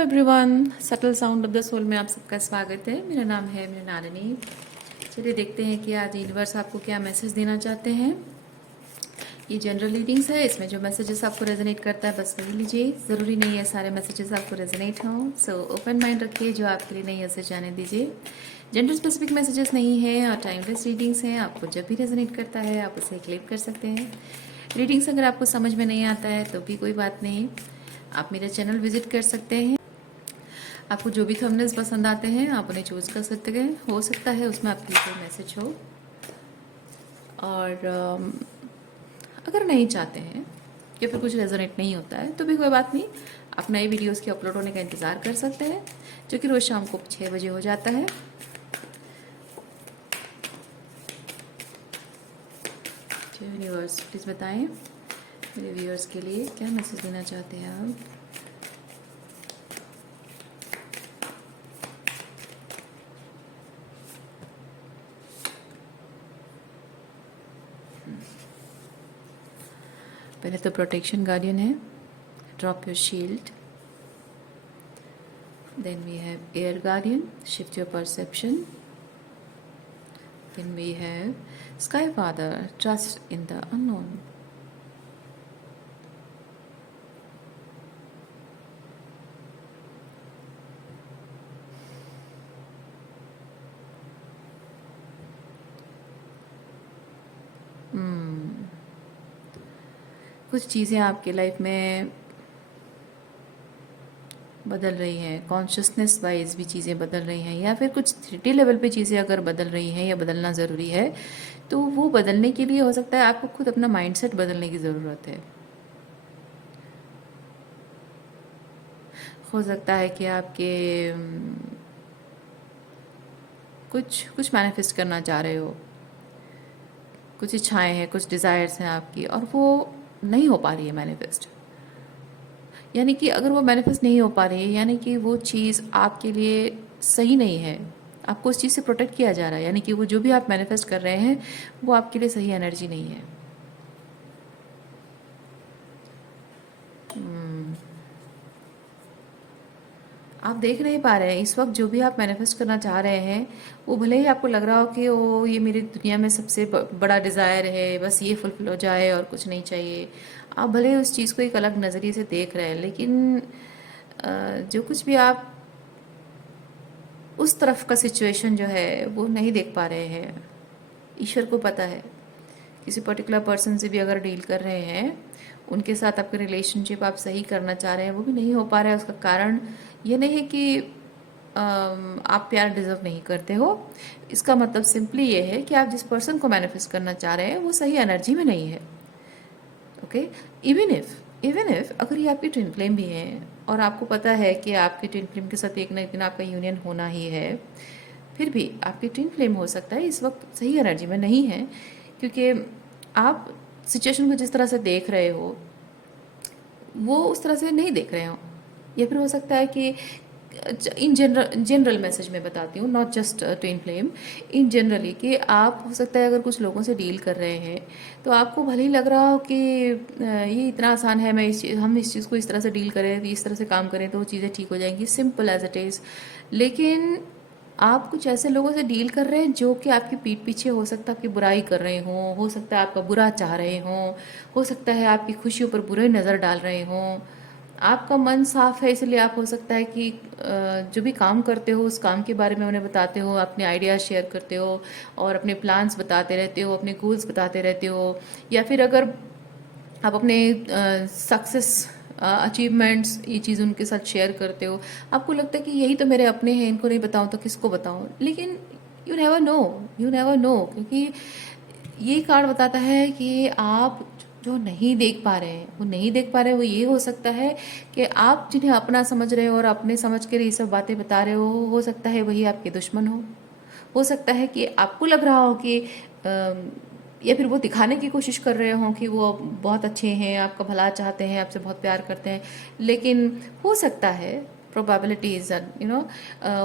Everyone, subtle sound of the soul में आप सबका स्वागत है। मेरा नाम है मृणालिनी। चलिए देखते हैं कि आज यूनिवर्स आपको क्या मैसेज देना चाहते हैं। ये जनरल रीडिंग्स है, इसमें जो मैसेजेस आपको रेजोनेट करता है बस वही लीजिए। ज़रूरी नहीं है सारे मैसेजेस आपको रेजोनेट हों, सो ओपन माइंड रखिए। जो आपके लिए नहीं है उसे जाने दीजिए। जेंडर स्पेसिफिक मैसेजेस नहीं है और टाइमलेस रीडिंग्स हैं। आपको जब भी रेजोनेट करता है आप उसे क्लिक कर सकते हैं। रीडिंग्स अगर आपको समझ में नहीं आता है तो भी कोई बात नहीं, आप मेरा चैनल विजिट कर सकते हैं। आपको जो भी थंबनेल्स पसंद आते हैं आप उन्हें चूज़ कर सकते हैं। हो सकता है उसमें आपके लिए कोई मैसेज हो, और अगर नहीं चाहते हैं या फिर कुछ रेजोनेट नहीं होता है तो भी कोई बात नहीं, आप नए वीडियोस के अपलोड होने का इंतज़ार कर सकते हैं, जो कि रोज़ शाम को 6 बजे हो जाता है। यूनिवर्स प्लीज़ बताएं मेरे व्यूअर्स के लिए क्या मैसेज देना चाहते हैं आप। पहले तो प्रोटेक्शन गार्डियन है, drop your shield. Then we have air guardian, shift your perception. Then we have sky father, trust in the unknown. कुछ चीज़ें आपके लाइफ में बदल रही हैं, कॉन्शियसनेस वाइज भी चीज़ें बदल रही हैं, या फिर कुछ 3D लेवल पे चीज़ें अगर बदल रही हैं या बदलना ज़रूरी है तो वो बदलने के लिए हो सकता है आपको खुद अपना माइंडसेट बदलने की ज़रूरत है। हो सकता है कि आपके कुछ कुछ मैनिफेस्ट करना चाह रहे हो, कुछ इच्छाएं हैं, कुछ डिज़ायर्स हैं आपकी, और वो नहीं हो पा रही है मैनिफेस्ट। यानी कि अगर वो मैनिफेस्ट नहीं हो पा रही है यानी कि वो चीज़ आपके लिए सही नहीं है, आपको उस चीज़ से प्रोटेक्ट किया जा रहा है, यानी कि वो जो भी आप मैनिफेस्ट कर रहे हैं वो आपके लिए सही एनर्जी नहीं है। आप देख नहीं पा रहे हैं इस वक्त जो भी आप मैनिफेस्ट करना चाह रहे हैं, वो भले ही आपको लग रहा हो कि ओ ये मेरी दुनिया में सबसे बड़ा डिज़ायर है, बस ये फुलफिल हो जाए और कुछ नहीं चाहिए। आप भले ही उस चीज़ को एक अलग नज़रिए से देख रहे हैं, लेकिन जो कुछ भी आप उस तरफ का सिचुएशन जो है वो नहीं देख पा रहे हैं। ईश्वर को पता है, किसी पर्टिकुलर पर्सन से भी अगर डील कर रहे हैं, उनके साथ आपके रिलेशनशिप आप सही करना चाह रहे हैं, वो भी नहीं हो पा रहा है। उसका कारण ये नहीं है कि आप प्यार डिजर्व नहीं करते हो। इसका मतलब सिंपली ये है कि आप जिस पर्सन को मैनिफेस्ट करना चाह रहे हैं वो सही एनर्जी में नहीं है। ओके, इवन इफ अगर ये आपकी ट्विन फ्लेम भी है और आपको पता है कि आपके ट्विन फ्लेम के साथ एक ना एक दिन आपका यूनियन होना ही है, फिर भी आपकी ट्विन फ्लेम हो सकता है इस वक्त सही एनर्जी में नहीं है, क्योंकि आप सिचुएशन को जिस तरह से देख रहे हो वो उस तरह से नहीं देख रहे हो। या फिर हो सकता है कि इन जनरल मैसेज में बताती हूँ, not just twin flame, in generally, कि आप हो सकता है अगर कुछ लोगों से डील कर रहे हैं तो आपको भले ही लग रहा हो कि ये इतना आसान है, हम इस चीज़ को इस तरह से डील करें, इस तरह से काम करें तो वो चीज़ें ठीक हो जाएंगी, सिंपल एज इट इज़। लेकिन आप कुछ ऐसे लोगों से डील कर रहे हैं जो कि आपकी पीठ पीछे हो सकता है आपकी बुराई कर रहे हों, हो सकता है आपका बुरा चाह रहे हों, हो सकता है आपकी खुशियों पर बुरी नज़र डाल रहे हों। आपका मन साफ है इसलिए आप हो सकता है कि जो भी काम करते हो उस काम के बारे में उन्हें बताते हो, अपने आइडियाज़ शेयर करते हो और अपने प्लान्स बताते रहते हो, अपने गोल्स बताते रहते हो। या फिर अगर आप अपने सक्सेस अचीवमेंट्स ये चीज़ उनके साथ शेयर करते हो, आपको लगता है कि यही तो मेरे अपने हैं, इनको नहीं बताऊँ तो किसको बताऊँ। लेकिन यू नेवर नो, क्योंकि ये कार्ड बताता है कि आप जो नहीं देख पा रहे हैं वो नहीं देख पा रहे, वो ये हो सकता है कि आप जिन्हें अपना समझ रहे हो और अपने समझ कर ये सब बातें बता रहे हो सकता है वही आपके दुश्मन हो सकता है कि आपको लग रहा हो कि या फिर वो दिखाने की कोशिश कर रहे हों कि वो बहुत अच्छे हैं, आपका भला चाहते हैं, आपसे बहुत प्यार करते हैं, लेकिन हो सकता है प्रोबेबिलिटीज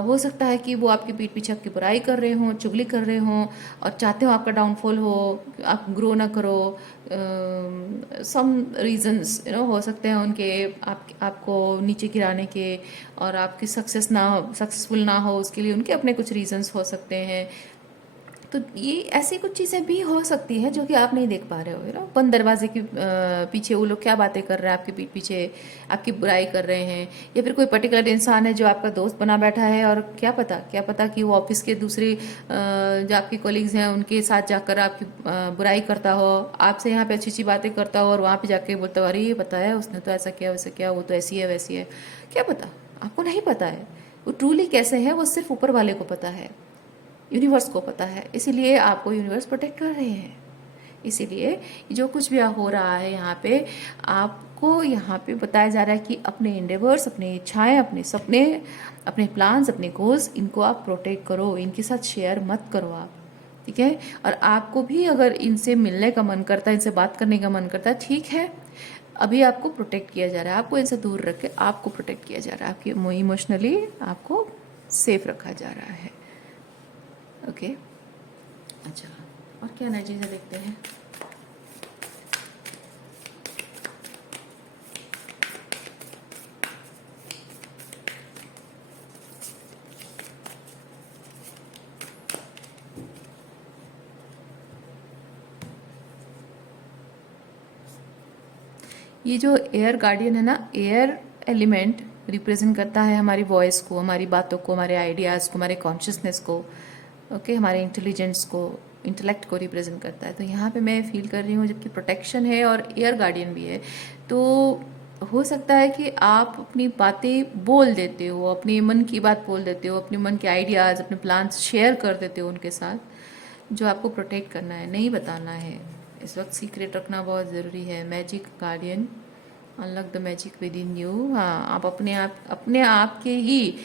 हो सकता है कि वो आपके पीठ पीछे आपकी बुराई कर रहे हों, चुगली कर रहे हों और चाहते हो आपका डाउनफॉल हो, आप ग्रो ना करो। सम रीजंस हो सकते हैं उनके, आपको नीचे गिराने के, और आपकी सक्सेसफुल ना हो उसके लिए उनके अपने कुछ रीजंस हो सकते हैं। तो ये ऐसी कुछ चीज़ें भी हो सकती हैं जो कि आप नहीं देख पा रहे हो। बंद दरवाजे के पीछे वो लोग क्या बातें कर रहे हैं, आपके पीठ पीछे आपकी बुराई कर रहे हैं, या फिर कोई पर्टिकुलर इंसान है जो आपका दोस्त बना बैठा है, और क्या पता कि वो ऑफिस के दूसरे जो आपके कोलीग्स हैं उनके साथ जाकर आपकी बुराई करता हो, आपसे यहाँ पे अच्छी अच्छी बातें करता हो, और वहाँ पे जाके बोलता हो अरे ये बताया उसने तो ऐसा किया वैसा किया, वो तो ऐसी है वैसी है। क्या पता, आपको नहीं पता है वो ट्रूली कैसे है, वो सिर्फ ऊपर वाले को पता है, यूनिवर्स को पता है। इसीलिए आपको यूनिवर्स प्रोटेक्ट कर रहे हैं। इसीलिए जो कुछ भी हो रहा है यहाँ पे, आपको यहाँ पे बताया जा रहा है कि अपने एंडेवर्स, अपने इच्छाएं, अपने सपने, अपने प्लान्स, अपने गोल्स, इनको आप प्रोटेक्ट करो, इनके साथ शेयर मत करो आप। ठीक है। और आपको भी अगर इनसे मिलने का मन करता है, इनसे बात करने का मन करता है, ठीक है, अभी आपको प्रोटेक्ट किया जा रहा है, आपको इनसे दूर रख के आपको प्रोटेक्ट किया जा रहा है, आपकी इमोशनली आपको सेफ रखा जा रहा है। ओके। अच्छा, और क्या नई चीज़ें देखते हैं। ये जो एयर गार्डियन है ना, एयर एलिमेंट रिप्रेजेंट करता है हमारी वॉइस को, हमारी बातों को, हमारे आइडियाज़ को, हमारे कॉन्शियसनेस को, ओके, हमारे इंटेलिजेंस को, इंटेलेक्ट को रिप्रेजेंट करता है। तो यहाँ पे मैं फील कर रही हूँ जबकि प्रोटेक्शन है और एयर गार्डियन भी है, तो हो सकता है कि आप अपनी बातें बोल देते हो, अपने मन की बात बोल देते हो, अपने मन के आइडियाज़, अपने प्लान्स शेयर कर देते हो उनके साथ। जो आपको प्रोटेक्ट करना है, नहीं बताना है इस वक्त, सीक्रेट रखना बहुत ज़रूरी है। Magic guardian, unlock the magic with in you. हाँ, आप अपने आप के ही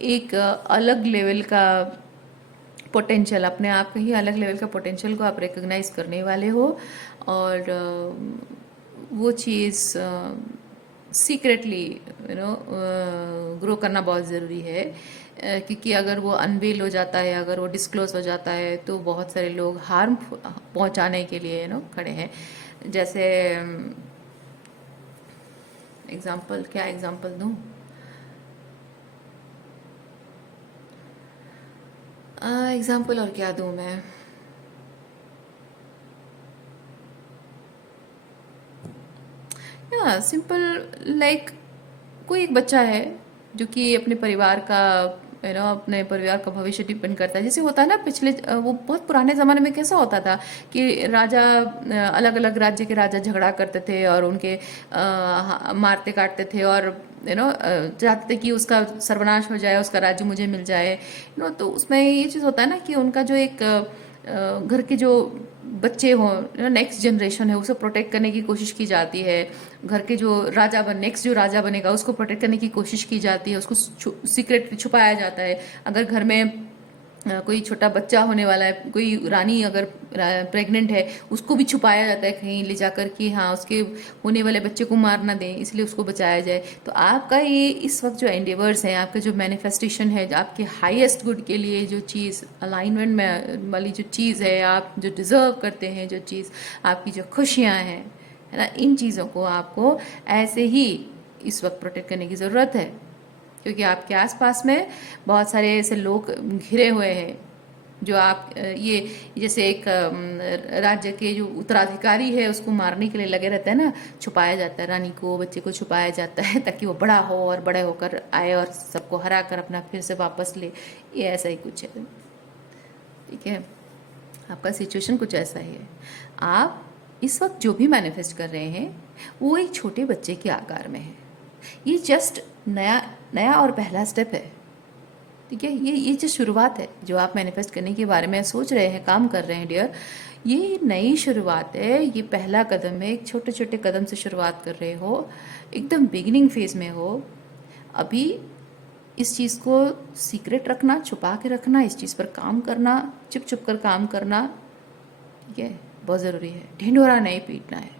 एक अलग लेवल का पोटेंशियल, अपने आप के ही अलग लेवल का पोटेंशियल को आप रिकग्नाइज करने वाले हो, और वो चीज़ सीक्रेटली ग्रो करना बहुत ज़रूरी है। क्योंकि अगर वो अनवेल हो जाता है, अगर वो डिस्क्लोज हो जाता है, तो बहुत सारे लोग हार्म पहुंचाने के लिए खड़े हैं। जैसे एग्जाम्पल, क्या एग्जाम्पल दूं? एग्जाम्पल और क्या दूं मैं? या सिंपल, लाइक कोई एक बच्चा है जो कि अपने परिवार का अपने परिवार का भविष्य डिपेंड करता है। जैसे होता है ना, पिछले वो बहुत पुराने ज़माने में कैसा होता था कि राजा, अलग अलग राज्य के राजा झगड़ा करते थे और उनके मारते काटते थे, और चाहते थे कि उसका सर्वनाश हो जाए, उसका राज्य मुझे मिल जाए। तो उसमें ये चीज़ होता है ना कि उनका जो एक घर के जो बच्चे हों, नेक्स्ट जनरेशन है, उसे प्रोटेक्ट करने की कोशिश की जाती है। घर के जो नेक्स्ट जो राजा बनेगा उसको प्रोटेक्ट करने की कोशिश की जाती है, उसको सीक्रेट छुपाया जाता है। अगर घर में कोई छोटा बच्चा होने वाला है, कोई रानी अगर प्रेग्नेंट है, उसको भी छुपाया जाता है कहीं ले जाकर, कि हाँ उसके होने वाले बच्चे को मार ना दें, इसलिए उसको बचाया जाए। तो आपका ये इस वक्त जो एंडेवर्स हैं, आपका जो मैनिफेस्टेशन है, आपके हाईएस्ट गुड के लिए जो चीज़ अलाइनमेंट में वाली जो चीज़ है, आप जो डिज़र्व करते हैं, जो चीज़ आपकी जो खुशियाँ हैं, है ना, इन चीज़ों को आपको ऐसे ही इस वक्त प्रोटेक्ट करने की ज़रूरत है। क्योंकि आपके आसपास में बहुत सारे ऐसे लोग घिरे हुए हैं जो आप ये जैसे एक राज्य के जो उत्तराधिकारी है उसको मारने के लिए लगे रहते हैं ना, छुपाया जाता है, रानी को, बच्चे को छुपाया जाता है ताकि वो बड़ा हो और बड़े होकर आए और सबको हरा कर अपना फिर से वापस ले। ये ऐसा ही कुछ है। ठीक है, आपका सिचुएशन कुछ ऐसा ही है। आप इस वक्त जो भी मैनिफेस्ट कर रहे हैं वो एक छोटे बच्चे के आकार में है। ये जस्ट नया और पहला स्टेप है। ठीक है, ये जो शुरुआत है, जो आप मैनिफेस्ट करने के बारे में सोच रहे हैं, काम कर रहे हैं डियर, ये नई शुरुआत है, ये पहला कदम है। एक छोटे छोटे कदम से शुरुआत कर रहे हो, एकदम बिगिनिंग फेज में हो अभी। इस चीज़ को सीक्रेट रखना, छुपा के रखना, इस चीज़ पर काम करना, चुप चुप कर काम करना, ठीक है, बहुत ज़रूरी है। ढिंढोरा नहीं पीटना है।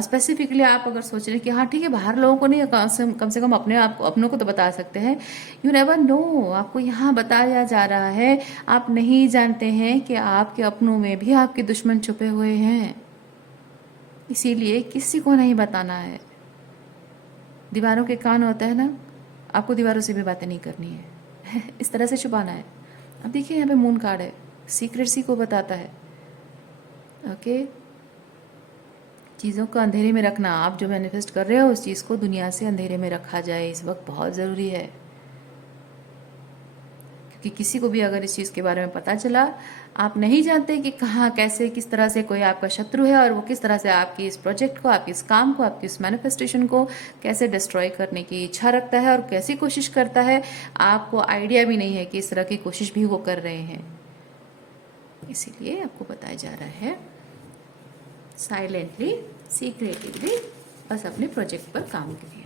स्पेसिफिकली आप अगर सोच रहे हैं कि हाँ ठीक है, बाहर लोगों को नहीं, कम से कम अपने आप को, अपनों को तो बता सकते हैं। यू नेवर नो, आपको यहाँ बताया जा रहा है, आप नहीं जानते हैं कि आपके अपनों में भी आपके दुश्मन छुपे हुए हैं, इसीलिए किसी को नहीं बताना है। दीवारों के कान होता है ना, आपको दीवारों से भी बातें नहीं करनी है इस तरह से छुपाना है। अब देखिए यहाँ पे मून कार्ड है, सीक्रेसी को बताता है। ओके, चीज़ों को अंधेरे में रखना, आप जो मैनिफेस्ट कर रहे हो उस चीज़ को दुनिया से अंधेरे में रखा जाए, इस वक्त बहुत ज़रूरी है। क्योंकि किसी को भी अगर इस चीज़ के बारे में पता चला, आप नहीं जानते कि कहाँ कैसे किस तरह से कोई आपका शत्रु है और वो किस तरह से आपकी इस प्रोजेक्ट को, आपके इस काम को, आपकी इस मैनिफेस्टेशन को कैसे डिस्ट्रॉय करने की इच्छा रखता है और कैसी कोशिश करता है, आपको आइडिया भी नहीं है कि इस तरह की कोशिश भी वो कर रहे हैं। इसीलिए आपको बताया जा रहा है साइलेंटली, सीक्रेटिवली बस अपने प्रोजेक्ट पर काम करिए।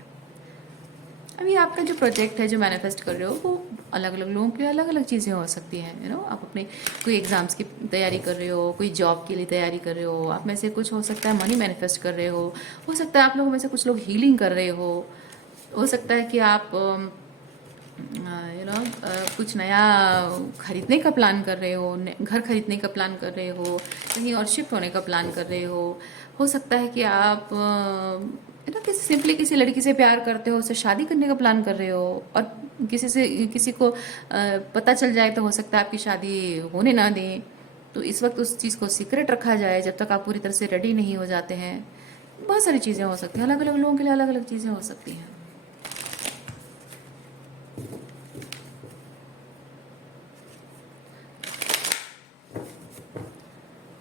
अभी आपका जो प्रोजेक्ट है, जो मैनिफेस्ट कर रहे हो, वो अलग अलग लोगों के लिए अलग अलग चीज़ें हो सकती हैं। आप अपने कोई एग्ज़ाम्स की तैयारी कर रहे हो, कोई जॉब के लिए तैयारी कर रहे हो, आप में से कुछ हो सकता है मनी मैनिफेस्ट कर रहे हो सकता है आप लोगों में से कुछ लोग हीलिंग कर रहे हो सकता है कि आप कुछ नया खरीदने का प्लान कर रहे हो, घर खरीदने का प्लान कर रहे हो, कहीं और शिफ्ट होने का प्लान कर रहे हो सकता है कि आप किसी सिंपली किसी लड़की से प्यार करते हो, उससे शादी करने का प्लान कर रहे हो और किसी को पता चल जाए तो हो सकता है आपकी शादी होने ना दें। तो इस वक्त उस चीज़ को सीक्रेट रखा जाए जब तक आप पूरी तरह से रेडी नहीं हो जाते हैं। बहुत सारी चीज़ें हो सकती हैं, अलग अलग लोगों के लिए अलग अलग चीज़ें हो सकती हैं।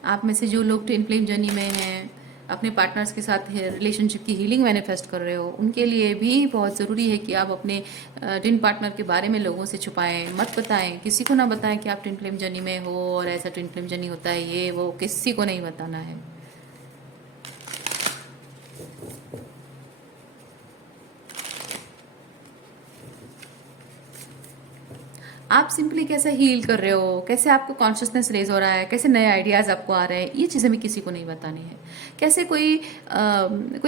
आप में से जो लोग ट्विन फ्लेम जर्नी में हैं, अपने पार्टनर्स के साथ रिलेशनशिप की हीलिंग मैनिफेस्ट कर रहे हो, उनके लिए भी बहुत ज़रूरी है कि आप अपने ट्विन पार्टनर के बारे में लोगों से छुपाएं, मत बताएं, किसी को ना बताएं कि आप ट्विन फ्लेम जर्नी में हो और ऐसा ट्विन फ्लेम जर्नी होता है, ये वो किसी को नहीं बताना है। आप सिंपली कैसे हील कर रहे हो, कैसे आपको कॉन्शियसनेस रेज हो रहा है, कैसे नए आइडियाज़ आपको आ रहे हैं, ये चीज़ें भी किसी को नहीं बतानी है। कैसे कोई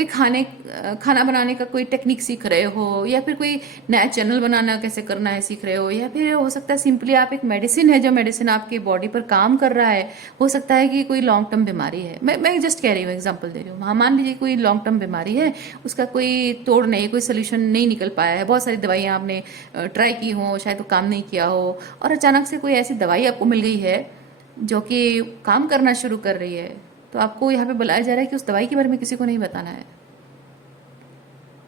खाना बनाने का कोई टेक्निक सीख रहे हो, या फिर कोई नया चैनल बनाना कैसे करना है सीख रहे हो, या फिर हो सकता है सिंपली आप एक मेडिसिन है, जो मेडिसिन आपके बॉडी पर काम कर रहा है। हो सकता है कि कोई लॉन्ग टर्म बीमारी है, मैं जस्ट कह रही हूँ, एग्जाम्पल दे रही हूँ। हाँ, मान लीजिए कोई लॉन्ग टर्म बीमारी है, उसका कोई तोड़ नहीं, कोई सोल्यूशन नहीं निकल पाया है, बहुत सारी दवाइयाँ आपने ट्राई की हो, शायद वो काम नहीं किया हो, और अचानक से कोई ऐसी दवाई आपको मिल गई है जो कि काम करना शुरू कर रही है, तो आपको यहाँ पे बुलाया जा रहा है कि उस दवाई के बारे में किसी को नहीं बताना है।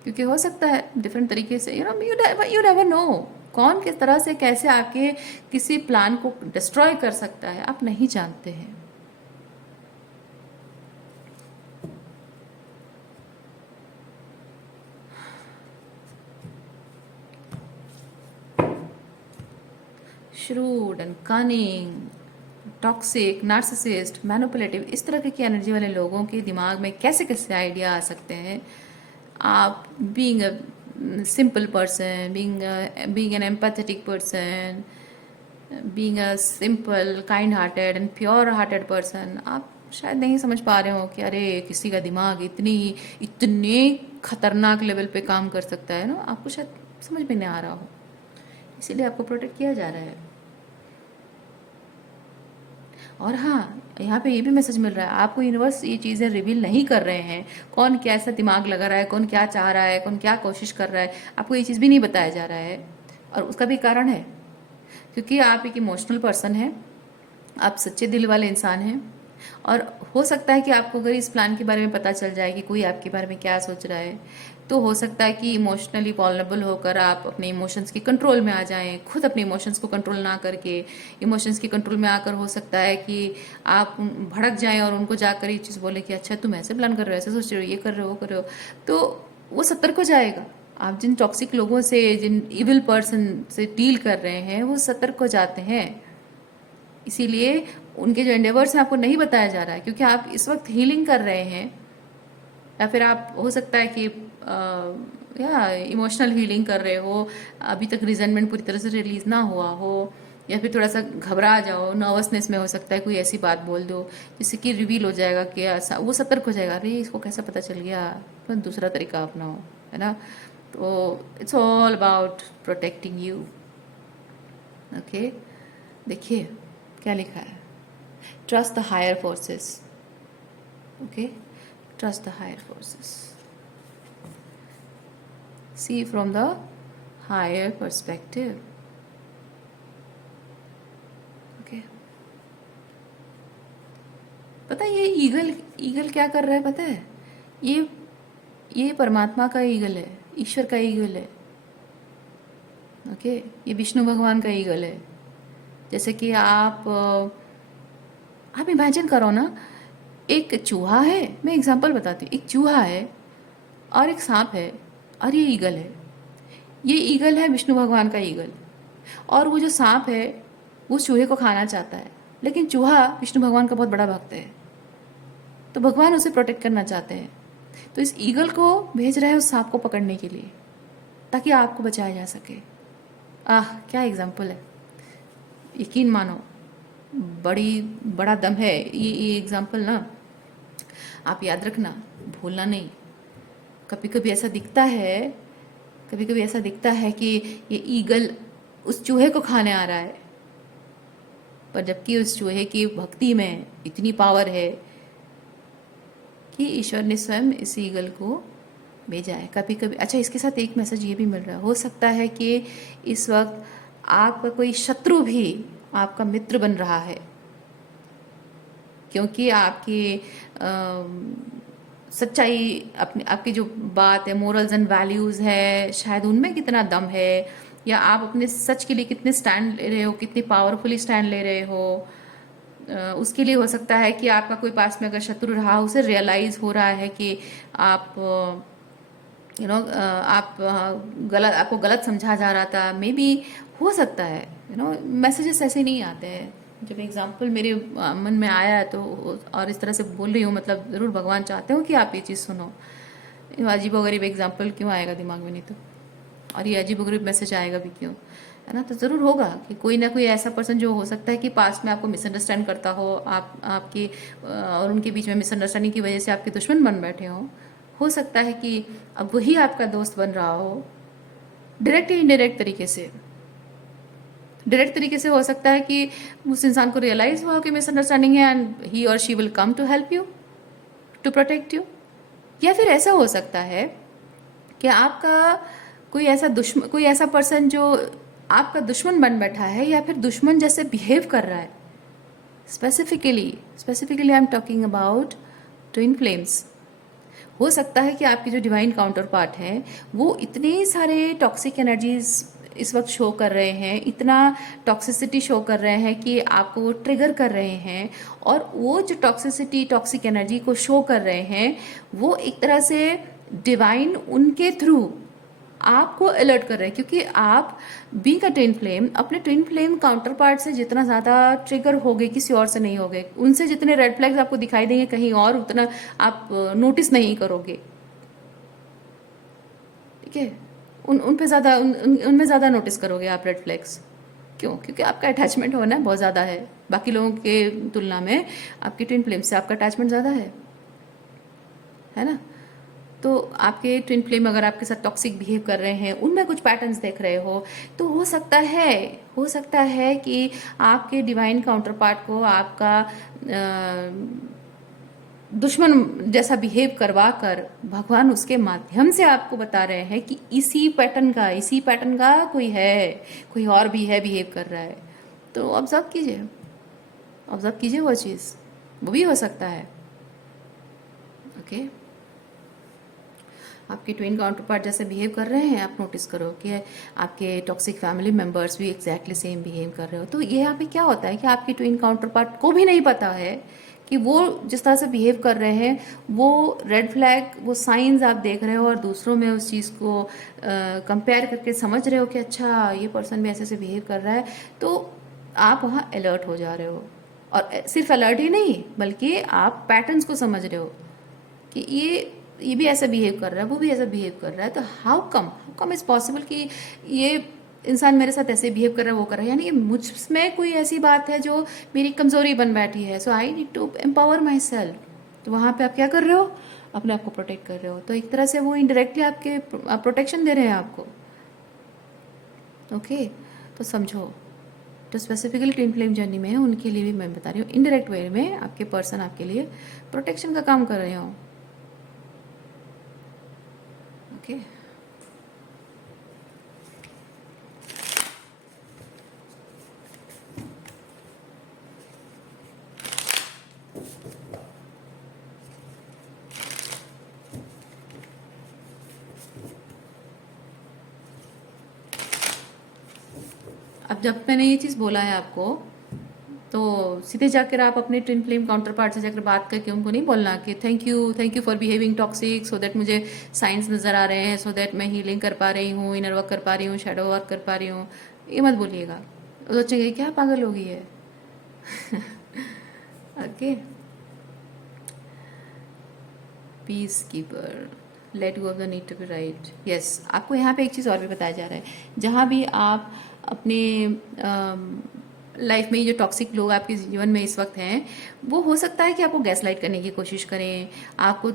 क्योंकि हो सकता है डिफरेंट तरीके से, यू नेवर नो कौन किस तरह से कैसे आपके किसी प्लान को डिस्ट्रॉय कर सकता है, आप नहीं जानते हैं। shrewd and cunning, toxic, narcissist, manipulative, इस तरह की एनर्जी वाले लोगों के दिमाग में कैसे कैसे आइडिया आ सकते हैं। आप being a simple person, being an empathetic person, being a simple kind hearted and pure hearted person, आप शायद नहीं समझ पा रहे हो कि अरे किसी का दिमाग इतने खतरनाक लेवल पे काम कर सकता है ना, आपको शायद समझ में नहीं आ रहा हो, इसीलिए आपको प्रोटेक्ट किया जा रहा है। और हाँ, यहाँ पे ये भी मैसेज मिल रहा है, आपको यूनिवर्स ये चीज़ें रिवील नहीं कर रहे हैं, कौन कैसा दिमाग लगा रहा है, कौन क्या चाह रहा है, कौन क्या कोशिश कर रहा है, आपको ये चीज़ भी नहीं बताया जा रहा है। और उसका भी कारण है, क्योंकि आप एक इमोशनल पर्सन हैं, आप सच्चे दिल वाले इंसान हैं, और हो सकता है कि आपको अगर इस प्लान के बारे में पता चल जाए कि कोई आपके बारे में क्या सोच रहा है, तो हो सकता है कि इमोशनली वॉल्नरेबल होकर आप अपने इमोशंस के कंट्रोल में आ जाएं, खुद अपने इमोशंस को कंट्रोल ना करके इमोशंस के कंट्रोल में आकर हो सकता है कि आप भड़क जाएं और उनको जाकर ये चीज़ बोले कि अच्छा तुम ऐसे प्लान कर रहे हो, ऐसे सोच रहे हो, ये कर रहे हो, वो कर रहे हो, तो वो सतर्क हो जाएगा। आप जिन टॉक्सिक लोगों से, जिन इविल पर्सन से डील कर रहे हैं, वो सतर्क हो जाते हैं। इसीलिए उनके जो एंडेवर्स हैं आपको नहीं बताया जा रहा है, क्योंकि आप इस वक्त हीलिंग कर रहे हैं, या फिर आप हो सकता है कि या इमोशनल हीलिंग कर रहे हो, अभी तक रिजेंटमेंट पूरी तरह से रिलीज ना हुआ हो, या फिर थोड़ा सा घबरा जाओ, नर्वसनेस में हो सकता है कोई ऐसी बात बोल दो जिससे कि रिवील हो जाएगा कि ऐसा, वो सतर्क हो जाएगा, अरे इसको कैसा पता चल गया, तो दूसरा तरीका अपनाओ, है ना। तो it's all about protecting you. Okay, देखिए क्या लिखा है, trust the higher forces. Okay, trust the higher forces, see from the higher perspective. Okay, पता है ये ईगल, ईगल क्या कर रहा है पता है, ये परमात्मा का ईगल है, ईश्वर का ईगल है। ओके, ये विष्णु भगवान का ईगल है। जैसे कि आप इमेजिन करो ना, एक चूहा है, मैं एग्जांपल बताती हूँ, एक चूहा है और एक सांप है और ये ईगल है। ये ईगल है विष्णु भगवान का ईगल, और वो जो सांप है वो चूहे को खाना चाहता है, लेकिन चूहा विष्णु भगवान का बहुत बड़ा भक्त है, तो भगवान उसे प्रोटेक्ट करना चाहते हैं, तो इस ईगल को भेज रहे हैं उस सांप को पकड़ने के लिए ताकि आपको बचाया जा सके। क्या एग्जाम्पल है, यकीन मानो, बड़ा दम है ये एग्जाम्पल ना, आप याद रखना, भूलना नहीं। कभी कभी ऐसा दिखता है, कभी कभी ऐसा दिखता है कि ये ईगल उस चूहे को खाने आ रहा है, पर जबकि उस चूहे की भक्ति में इतनी पावर है कि ईश्वर ने स्वयं इस ईगल को भेजा है। कभी कभी अच्छा, इसके साथ एक मैसेज ये भी मिल रहा है, हो सकता है कि इस वक्त आपका कोई शत्रु भी आपका मित्र बन रहा है, क्योंकि आपकी सच्चाई, अपनी आपकी जो बात है, मोरल्स एंड वैल्यूज़ है, शायद उनमें कितना दम है, या आप अपने सच के लिए कितने स्टैंड ले रहे हो, कितनी पावरफुली स्टैंड ले रहे हो, उसके लिए हो सकता है कि आपका कोई पास में अगर शत्रु रहा, उसे रियलाइज़ हो रहा है कि आप आप गलत, आपको गलत समझा जा रहा था, मे बी, हो सकता है, मैसेजेस ऐसे नहीं आते हैं। जब एग्जाम्पल मेरे मन में आया तो, और इस तरह से बोल रही हूँ, मतलब ज़रूर भगवान चाहते हो कि आप ये चीज़ सुनो। अजीब गरीब एग्जाम्पल क्यों आएगा दिमाग में, नहीं तो, और ये अजीब गरीब मैसेज आएगा भी क्यों, है ना। तो ज़रूर होगा कि कोई ना कोई ऐसा पर्सन जो हो सकता है कि पास्ट में आपको मिसअंडरस्टैंड करता हो, आपकी और उनके बीच में मिसअंडरस्टैंडिंग की वजह से आपके दुश्मन बन बैठे हो सकता है कि अब वही आपका दोस्त बन रहा हो, डायरेक्ट या इनडायरेक्ट तरीके से। डायरेक्ट तरीके से हो सकता है कि उस इंसान को रियलाइज हुआ कि मिसअंडरस्टैंडिंग है एंड ही और she will come to help you, to protect you. या फिर ऐसा हो सकता है कि आपका कोई ऐसा पर्सन जो आपका दुश्मन बन बैठा है, या फिर दुश्मन जैसे बिहेव कर रहा है। Specifically I am talking about twin flames. हो सकता है कि आपके जो डिवाइन काउंटर पार्ट हैं वो इतने सारे टॉक्सिक एनर्जीज इस वक्त शो कर रहे हैं, इतना टॉक्सिसिटी शो कर रहे हैं कि आपको ट्रिगर कर रहे हैं, और वो जो टॉक्सिसिटी, टॉक्सिक एनर्जी को शो कर रहे हैं, वो एक तरह से डिवाइन उनके थ्रू आपको अलर्ट कर रहे हैं, क्योंकि आप बीइंग अ ट्विन फ्लेम, अपने ट्विन फ्लेम काउंटर पार्ट से जितना ज़्यादा ट्रिगर हो गए, किसी और से नहीं हो गए, उनसे जितने रेड फ्लैग्स आपको दिखाई देंगे कहीं और, उतना आप नोटिस नहीं करोगे, ठीक है। उन पे ज़्यादा उनमें ज़्यादा नोटिस करोगे आप रेड फ्लैग्स। क्यों? क्योंकि आपका अटैचमेंट होना बहुत ज़्यादा है, बाकी लोगों के तुलना में आपकी ट्विन फ्लेम से आपका अटैचमेंट ज़्यादा है ना। तो आपके ट्विन फ्लेम अगर आपके साथ टॉक्सिक बिहेव कर रहे हैं, उनमें कुछ पैटर्न्स देख रहे हो, तो हो सकता है कि आपके डिवाइन काउंटर पार्ट को आपका दुश्मन जैसा बिहेव करवा कर भगवान उसके माध्यम से आपको बता रहे हैं कि इसी पैटर्न का कोई और भी है, बिहेव कर रहा है। तो ऑब्जर्व कीजिए वो चीज़, वो भी हो सकता है। ओके, आपके ट्विन काउंटर पार्ट जैसे बिहेव कर रहे हैं, आप नोटिस करो कि आपके टॉक्सिक फैमिली मेम्बर्स भी एग्जैक्टली सेम बिहेव कर रहे हो। तो ये यहाँ पे क्या होता है कि आपके ट्विन काउंटर पार्ट को भी नहीं पता है कि वो जिस तरह से बिहेव कर रहे हैं, वो रेड फ्लैग, वो साइंस आप देख रहे हो और दूसरों में उस चीज़ को कंपेयर करके समझ रहे हो कि अच्छा ये पर्सन भी ऐसे बिहेव कर रहा है, तो आप वहाँ अलर्ट हो जा रहे हो। और सिर्फ अलर्ट ही नहीं, बल्कि आप पैटर्न्स को समझ रहे हो कि ये भी ऐसा बिहेव कर रहा है, वो भी ऐसा बिहेव कर रहा है, तो हाउ कम इज़ पॉसिबल कि ये इंसान मेरे साथ ऐसे बिहेव कर रहा है, वो कर रहा है, यानी मुझ में कोई ऐसी बात है जो मेरी कमज़ोरी बन बैठी है। So I need to empower myself. तो वहाँ पे आप क्या कर रहे हो, अपने आप को प्रोटेक्ट कर रहे हो। तो एक तरह से वो इनडायरेक्टली आपके प्रोटेक्शन दे रहे हैं आपको। ओके, तो समझो, तो स्पेसिफिकली ट्विन फ्लेम जर्नी में उनके लिए भी मैं बता रही हूँ, इनडायरेक्ट वे में आपके पर्सन आपके लिए प्रोटेक्शन का काम कर रहे हो। ओके, अब जब मैंने ये चीज़ बोला है आपको, तो सीधे जाकर आप अपने ट्विन फ्लेम काउंटर पार्ट से जाकर बात करके उनको नहीं बोलना कि thank you for behaving toxic, so that मुझे साइंस नज़र आ रहे हैं, सो दैट मैं हीलिंग कर पा रही हूँ, इनर वर्क कर पा रही हूँ, शेडो वर्क कर पा रही हूँ। ये मत बोलिएगा, वो सोचेंगे क्या पागल हो गई है। Okay, peace keeper, let go of the need to be right. Yes, आपको यहाँ पे एक चीज़ और भी बताया जा रहा है, जहाँ भी आप अपने लाइफ में ये जो टॉक्सिक लोग आपके जीवन में इस वक्त हैं, वो हो सकता है कि आपको गैसलाइट करने की कोशिश करें, आपको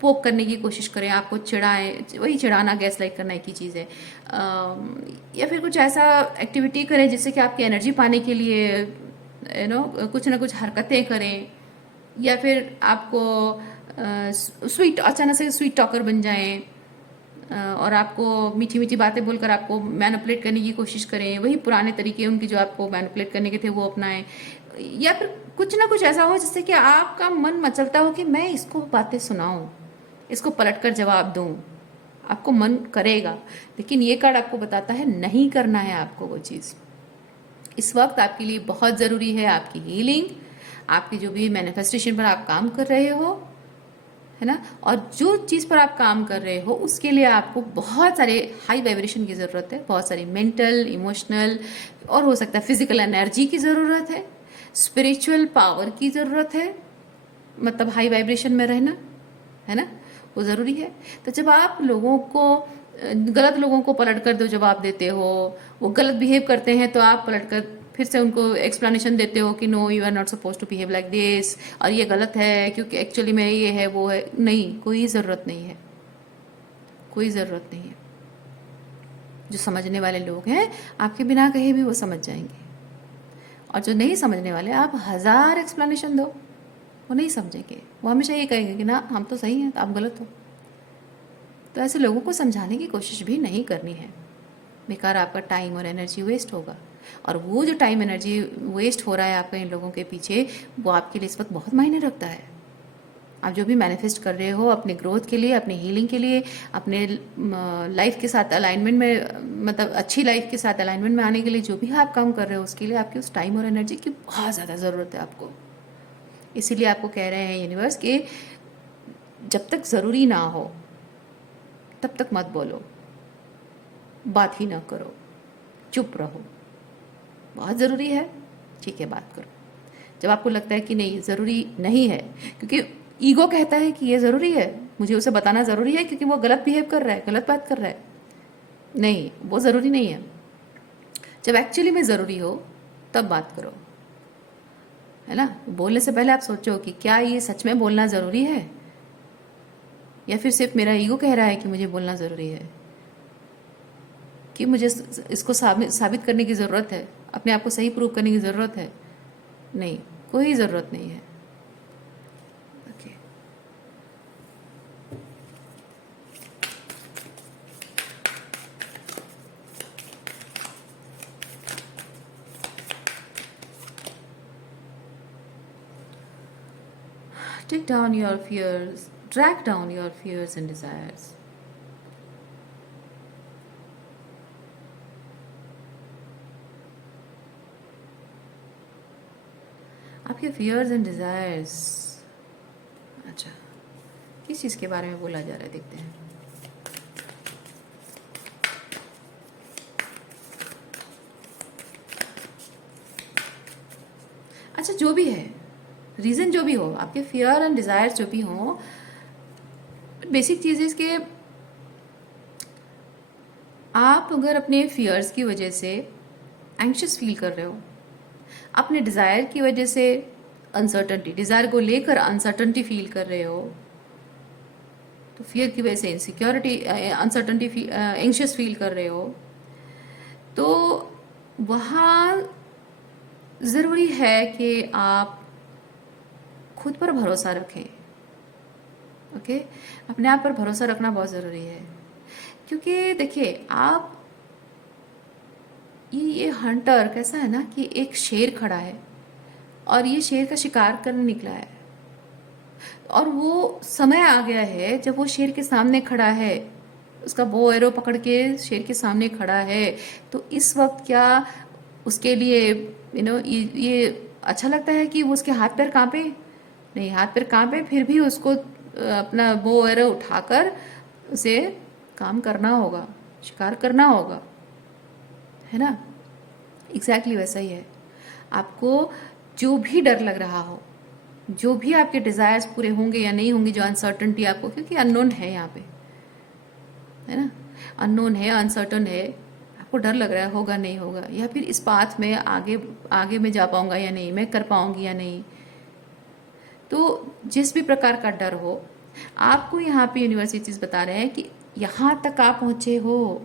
पोक करने की कोशिश करें, आपको चिढ़ाएं। वही चिढ़ाना, गैसलाइट करना एक ही चीज़ है। या फिर कुछ ऐसा एक्टिविटी करें जिससे कि आपकी एनर्जी पाने के लिए कुछ ना कुछ हरकतें करें, या फिर आपको स्वीट, अचानक से स्वीट टॉकर बन जाएं, और आपको मीठी मीठी बातें बोलकर आपको मैनिपुलेट करने की कोशिश करें। वही पुराने तरीके उनके जो आपको मैनिपुलेट करने के थे वो अपनाएं, या फिर कुछ ना कुछ ऐसा हो जिससे कि आपका मन मचलता हो कि मैं इसको बातें सुनाऊं, इसको पलट कर जवाब दूं। आपको मन करेगा, लेकिन ये कार्ड आपको बताता है नहीं करना है आपको वो चीज़। इस वक्त आपके लिए बहुत ज़रूरी है आपकी हीलिंग, आपकी जो भी मैनिफेस्टेशन पर आप काम कर रहे हो, है ना, और जो चीज़ पर आप काम कर रहे हो उसके लिए आपको बहुत सारे हाई वाइब्रेशन की ज़रूरत है, बहुत सारी मेंटल, इमोशनल और हो सकता है फिजिकल एनर्जी की ज़रूरत है, स्पिरिचुअल पावर की ज़रूरत है, मतलब हाई वाइब्रेशन में रहना, है ना, वो ज़रूरी है। तो जब आप लोगों को, गलत लोगों को पलट कर दो जवाब देते हो, वो गलत बिहेव करते हैं तो आप पलट कर फिर से उनको एक्सप्लेनेशन देते हो कि no, you are not suppose to behave like this, और ये गलत है क्योंकि एक्चुअली में ये है वो है। नहीं, कोई ज़रूरत नहीं है, कोई ज़रूरत नहीं है। जो समझने वाले लोग हैं आपके बिना कहे भी वो समझ जाएंगे, और जो नहीं समझने वाले, आप हज़ार एक्सप्लेनेशन दो वो नहीं समझेंगे, वो हमेशा ये कहेंगे कि ना हम तो सही हैं तो आप गलत हो। तो ऐसे लोगों को समझाने की कोशिश भी नहीं करनी है, बेकार आपका टाइम और एनर्जी वेस्ट होगा। और वो जो टाइम एनर्जी वेस्ट हो रहा है आपका इन लोगों के पीछे, वो आपके लिए इस वक्त बहुत मायने रखता है। आप जो भी मैनिफेस्ट कर रहे हो अपने ग्रोथ के लिए, अपने हीलिंग के लिए, अपने लाइफ के साथ अलाइनमेंट में, मतलब अच्छी लाइफ के साथ अलाइनमेंट में आने के लिए जो भी आप काम कर रहे हो, उसके लिए आपकी उस टाइम और एनर्जी की बहुत ज़्यादा ज़रूरत है आपको। इसीलिए आपको कह रहे हैं यूनिवर्स कि जब तक ज़रूरी ना हो तब तक मत बोलो, बात ही ना करो, चुप रहो। बहुत ज़रूरी है, ठीक है, बात करो। जब आपको लगता है कि नहीं ज़रूरी नहीं है, क्योंकि ईगो कहता है कि ये ज़रूरी है, मुझे उसे बताना ज़रूरी है क्योंकि वो गलत बिहेव कर रहा है, गलत बात कर रहा है। नहीं, वो ज़रूरी नहीं है। जब एक्चुअली में ज़रूरी हो तब बात करो, है ना। बोलने से पहले आप सोचो कि क्या ये सच में बोलना ज़रूरी है, या फिर सिर्फ मेरा ईगो कह रहा है कि मुझे बोलना ज़रूरी है, कि मुझे इसको साबित करने की ज़रूरत है, अपने आप को सही प्रूव करने की ज़रूरत है। नहीं, कोई ज़रूरत नहीं है। Okay, take down your fears, drag down your fears and desires. आपके फियर्स एंड डिज़ायर्स, अच्छा, किस चीज़ के बारे में बोला जा रहा है, देखते हैं। अच्छा, जो भी है रीज़न, जो भी हो, आपके फियर एंड डिज़ायर्स जो भी हो, बेसिक चीज़ है इसके, आप अगर अपने फियर्स की वजह से एंग्शियस फील कर रहे हो, अपने डिज़ायर की वजह से अनसर्टनटी, डिज़ायर को लेकर अनसर्टनटी फील कर रहे हो, तो फियर की वजह से इनसिक्योरिटी, अनसर्टनटी, एंग्शियस फील कर रहे हो, तो वहाँ ज़रूरी है कि आप खुद पर भरोसा रखें। ओके, अपने आप पर भरोसा रखना बहुत ज़रूरी है, क्योंकि देखिए आप ये हंटर कैसा है ना कि एक शेर खड़ा है और ये शेर का शिकार करने निकला है, और वो समय आ गया है जब वो शेर के सामने खड़ा है, उसका बो एरो पकड़ के शेर के सामने खड़ा है, तो इस वक्त क्या उसके लिए ये अच्छा लगता है कि वो उसके हाथ पैर कांपे? नहीं, हाथ पैर कांपे, फिर भी उसको अपना बो एरो उठाकर उसे काम करना होगा, शिकार करना होगा, है ना। एग्जैक्टली वैसा ही है। आपको जो भी डर लग रहा हो, जो भी आपके डिज़ायर्स पूरे होंगे या नहीं होंगे, जो अनसर्टनटी आपको, क्योंकि अननोन है यहाँ पे, है ना, अननोन है, अनसर्टन है, आपको डर लग रहा है होगा नहीं होगा, या फिर इस पाथ में आगे आगे मैं जा पाऊंगा या नहीं, मैं कर पाऊंगी या नहीं, तो जिस भी प्रकार का डर हो, आपको यहाँ पे यूनिवर्सिटीज़ बता रहे हैं कि यहाँ तक आप पहुँचे हो,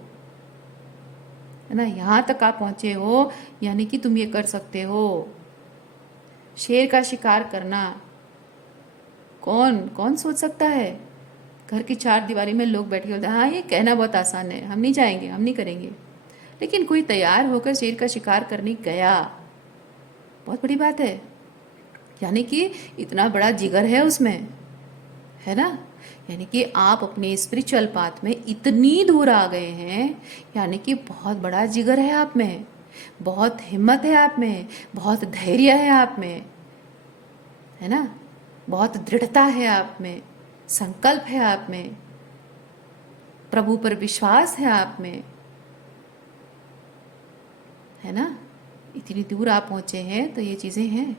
है ना, यहाँ तक आप पहुँचे हो, यानी कि तुम ये कर सकते हो। शेर का शिकार करना कौन कौन सोच सकता है? घर की चार दीवारी में लोग बैठे होते हैं, हाँ ये कहना बहुत आसान है, हम नहीं जाएंगे, हम नहीं करेंगे, लेकिन कोई तैयार होकर शेर का शिकार करने गया, बहुत बड़ी बात है। यानी कि इतना बड़ा जिगर है उसमें, है ना। यानी कि आप अपने स्पिरिचुअल पाथ में इतनी दूर आ गए हैं, यानी कि बहुत बड़ा जिगर है आप में, बहुत हिम्मत है आप में, बहुत धैर्य है आप में, है ना, बहुत दृढ़ता है आप में, संकल्प है आप में, प्रभु पर विश्वास है आप में, है ना। इतनी दूर आप पहुंचे हैं तो ये चीज़ें हैं।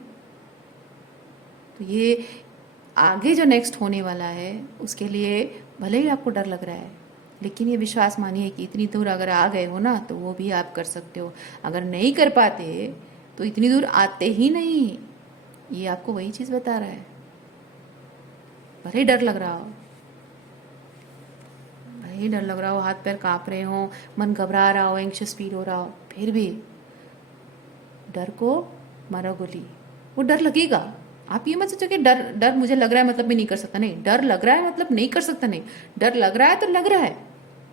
तो ये आगे जो नेक्स्ट होने वाला है उसके लिए भले ही आपको डर लग रहा है, लेकिन ये विश्वास मानिए कि इतनी दूर अगर आ गए हो ना तो वो भी आप कर सकते हो। अगर नहीं कर पाते तो इतनी दूर आते ही नहीं, ये आपको वही चीज़ बता रहा है। भले ही डर लग रहा हो, भले ही डर लग रहा हो, हाथ पैर काँप रहे हो, मन घबरा रहा हो, एंग्शियस फील हो रहा हो, फिर भी डर को मारो गोली, वो डर लगेगा। आप ये मत सोचो कि डर डर मुझे लग रहा है मतलब मैं नहीं कर सकता, नहीं, डर लग रहा है मतलब नहीं कर सकता, नहीं, डर लग रहा है तो लग रहा है,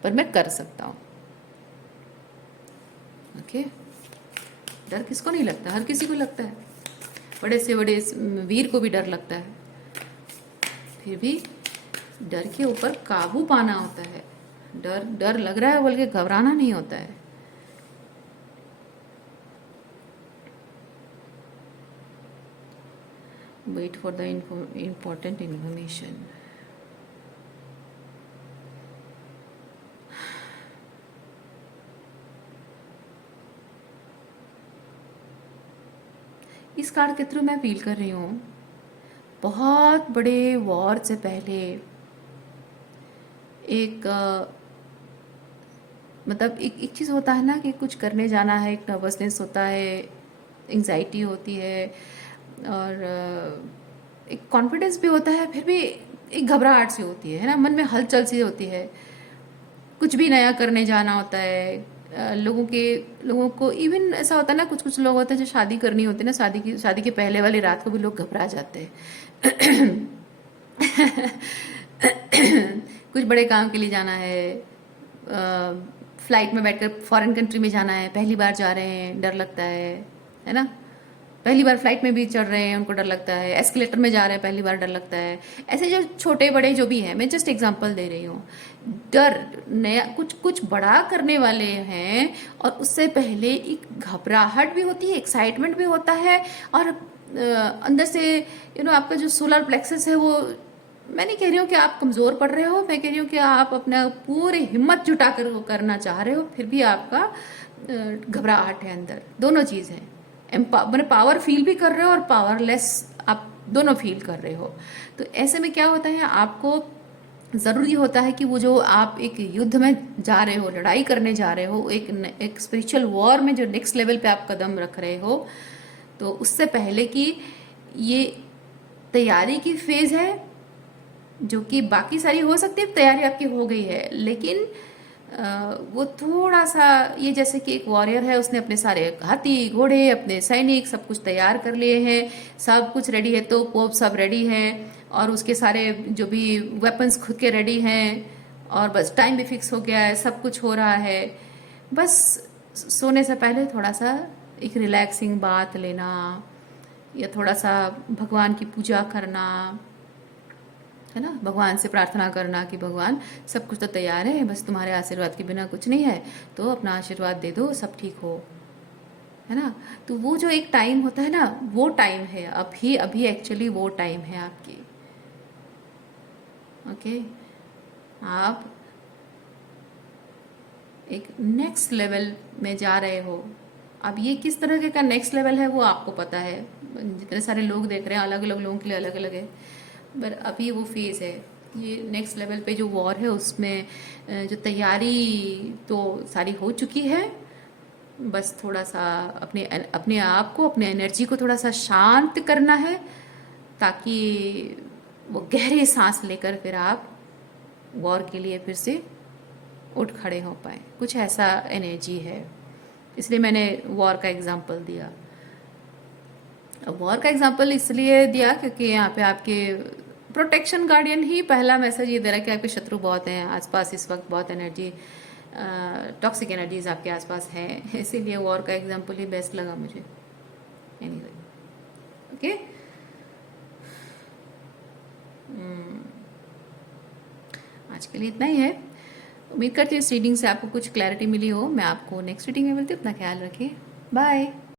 पर मैं कर सकता हूँ। ओके, डर किसको नहीं लगता? हर किसी को लगता है, बड़े से बड़े वीर को भी डर लगता है, फिर भी डर के ऊपर काबू पाना होता है। डर डर लग रहा है बोल के घबराना नहीं होता है। Wait for the important information. इस कार्ड के थ्रू मैं फील कर रही हूँ बहुत बड़े वॉर से पहले एक मतलब एक चीज़ होता है ना कि कुछ करने जाना है, एक नर्वसनेस होता है, एंजाइटी होती है, और एक कॉन्फिडेंस भी होता है, फिर भी एक घबराहट सी होती है ना, मन में हलचल सी होती है। कुछ भी नया करने जाना होता है, लोगों को इवन ऐसा होता है ना, कुछ कुछ लोग होते हैं जो शादी करनी होती है ना, शादी के पहले वाली रात को भी लोग घबरा जाते हैं। कुछ बड़े काम के लिए जाना है, फ्लाइट में बैठकर फॉरेन कंट्री में जाना है, पहली बार जा रहे हैं, डर लगता है ना। पहली बार फ्लाइट में भी चढ़ रहे हैं, उनको डर लगता है, एस्केलेटर में जा रहे हैं, पहली बार डर लगता है। ऐसे जो छोटे बड़े जो भी हैं, मैं जस्ट एग्जांपल दे रही हूँ। डर, नया कुछ कुछ बड़ा करने वाले हैं, और उससे पहले एक घबराहट भी होती है, एक्साइटमेंट भी होता है, और अंदर से आपका जो सोलर प्लेक्सस है वो, मैं नहीं कह रही हूँ कि आप कमज़ोर पड़ रहे हो, मैं कह रही हूँ कि आप अपना पूरी हिम्मत जुटा कर वो करना चाह रहे हो, फिर भी आपका घबराहट है अंदर, दोनों चीज़ है। मैंने पावर फील भी कर रहे हो और पावरलेस आप दोनों फील कर रहे हो। तो ऐसे में क्या होता है, आपको ज़रूरी होता है कि वो जो आप एक युद्ध में जा रहे हो, लड़ाई करने जा रहे हो, एक स्पिरिचुअल वॉर में जो नेक्स्ट लेवल पे आप कदम रख रहे हो, तो उससे पहले कि ये तैयारी की फेज़ है, जो कि बाकी सारी हो सकती है तैयारी आपकी हो गई है, लेकिन वो थोड़ा सा ये जैसे कि एक वॉरियर है, उसने अपने सारे हाथी घोड़े अपने सैनिक सब कुछ तैयार कर लिए हैं, सब कुछ रेडी है, तो पोप सब रेडी है और उसके सारे जो भी वेपन्स खुद के रेडी हैं और बस टाइम भी फिक्स हो गया है, सब कुछ हो रहा है। बस सोने से पहले थोड़ा सा एक रिलैक्सिंग बात लेना या थोड़ा सा भगवान की पूजा करना, है ना, भगवान से प्रार्थना करना कि भगवान सब कुछ तो तैयार है, बस तुम्हारे आशीर्वाद के बिना कुछ नहीं है, तो अपना आशीर्वाद दे दो सब ठीक हो, है ना। तो वो जो एक टाइम होता है ना, वो टाइम है अभी, अभी एक्चुअली वो टाइम है आपकी। ओके, आप एक नेक्स्ट लेवल में जा रहे हो। अब ये किस तरह का नेक्स्ट लेवल है वो आपको पता है, जितने सारे लोग देख रहे हैं अलग अलग लोगों के लिए अलग अलग है, पर अभी वो फेज़ है। ये नेक्स्ट लेवल पे जो वॉर है उसमें जो तैयारी तो सारी हो चुकी है, बस थोड़ा सा अपने अपने आप को, अपने एनर्जी को थोड़ा सा शांत करना है, ताकि वो गहरे सांस लेकर फिर आप वॉर के लिए फिर से उठ खड़े हो पाए। कुछ ऐसा एनर्जी है, इसलिए मैंने वॉर का एग्जांपल दिया। वॉर का एग्जांपल इसलिए दिया क्योंकि यहाँ पे आपके प्रोटेक्शन गार्डियन ही पहला मैसेज ये दे रहा है कि आपके शत्रु बहुत हैं आसपास, इस वक्त बहुत एनर्जी, टॉक्सिक एनर्जीज आपके आसपास हैं, इसीलिए वॉर का एग्जांपल ही बेस्ट लगा मुझे। एनीवे, ओके, आज के लिए इतना ही है। उम्मीद करती हूँ इस रीडिंग से आपको कुछ क्लैरिटी मिली हो। मैं आपको नेक्स्ट रीडिंग में मिलती हूँ। अपना ख्याल रखिए, बाय।